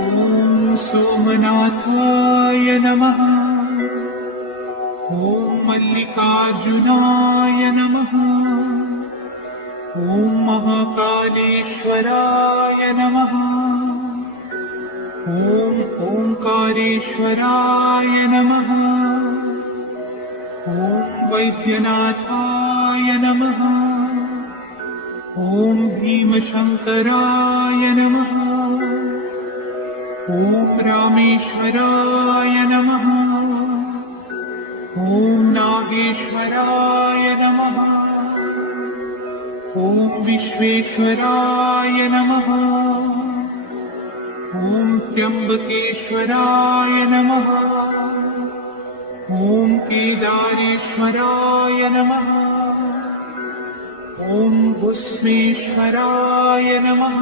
ॐ सोमनाथाय नमः। ॐ मल्लिकार्जुनाय नमः। ॐ महाकालेश्वराय नमः। ॐ ओंकारेश्वराय नमः। ॐ वैद्यनाथाय नमः। ॐ भीमशंकराय नमः। ॐ रामेश्वराय नमः। ॐ नागेश्वराय नमः। ॐ विश्वेश्वराय नमः। ॐ त्र्यंबकेश्वराय नमः। ॐ केदारेश्वराय नमः। ॐ भस्मेश्वराय नमः।